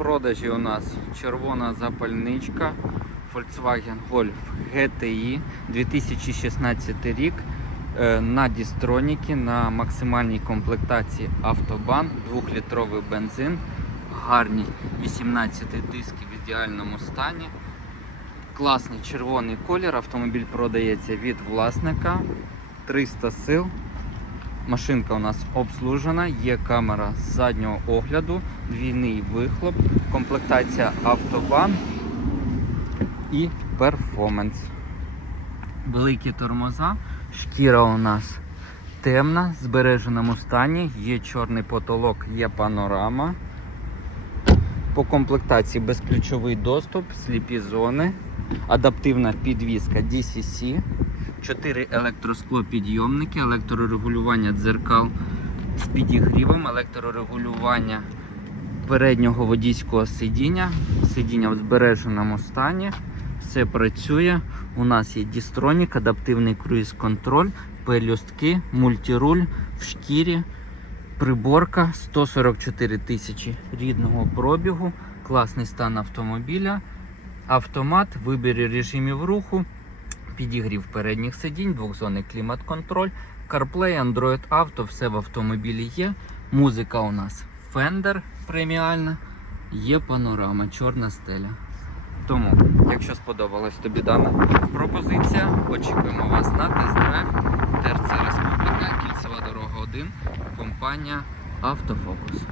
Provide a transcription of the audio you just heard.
продажі у нас червона запальничка Volkswagen Golf GTI 2016 рік е, на дістроніки на максимальній комплектації автобан, 2-літровий бензин, гарні 18 диски в ідеальному стані. Класний червоний колір. Автомобіль продається від власника 300 сил. Машинка у нас обслужена, є камера заднього огляду, двійний вихлоп, комплектація автобан і перформанс. Великі тормоза, шкіра у нас темна, в збереженому стані, є чорний потолок, є панорама. По комплектації безключовий доступ, сліпі зони, адаптивна підвізка DCC, 4 електросклопідйомники, електрорегулювання дзеркал з підігрівом, електрорегулювання переднього водійського сидіння, сидіння в збереженому стані. Все працює. У нас є дістронік, адаптивний круїз-контроль, пелюстки, мультируль в шкірі, приборка 144 тисячі рідного пробігу, класний стан автомобіля, автомат, вибір режимів руху, підігрів передніх сидінь, двохзонний клімат-контроль, CarPlay, Android Auto, все в автомобілі є. Музика у нас Fender преміальна, є панорама, чорна стеля. Тому, якщо сподобалась тобі дана пропозиція, очікуємо вас на тест-драйв ТРЦ Республіка, кільцева дорога 1, компанія Автофокус.